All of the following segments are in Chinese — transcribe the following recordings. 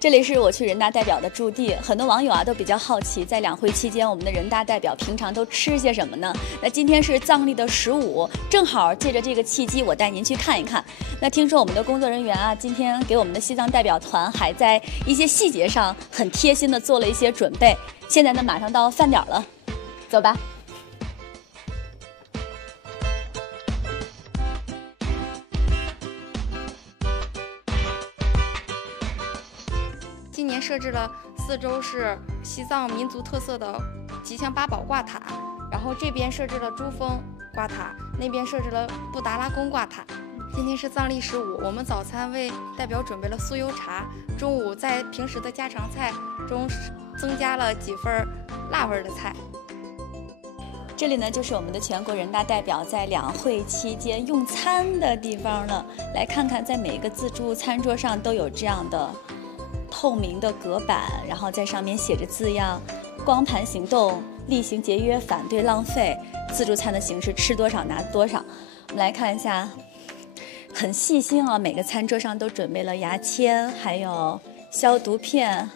这里是我去人大代表的驻地，很多网友都比较好奇，在两会期间，我们的人大代表平常都吃些什么呢？那今天是藏历的15，正好借着这个契机，我带您去看一看。那听说我们的工作人员今天给我们的西藏代表团还在一些细节上很贴心的做了一些准备。现在呢，马上到饭点了，走吧。今年设置了4周是西藏民族特色的吉祥八宝挂塔，然后这边设置了珠峰挂塔，那边设置了布达拉宫挂塔。今天是藏历15，我们早餐为代表准备了酥油茶，中午在平时的家常菜中增加了几份辣味的菜。这里呢，就是我们的全国人大代表在两会期间用餐的地方了。来看看，在每个自助餐桌上都有这样的透明的隔板，然后在上面写着字样：光盘行动，厉行节约，反对浪费。自助餐的形式，吃多少拿多少。我们来看一下，很细心每个餐桌上都准备了牙签，还有消毒片，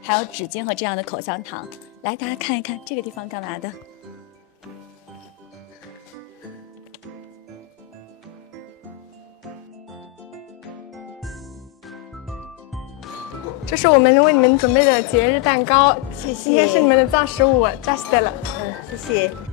还有纸巾和这样的口香糖。来，大家看一看这个地方干嘛的？这是我们为你们准备的节日蛋糕，谢谢。今天是你们的藏15，扎西德了。谢谢。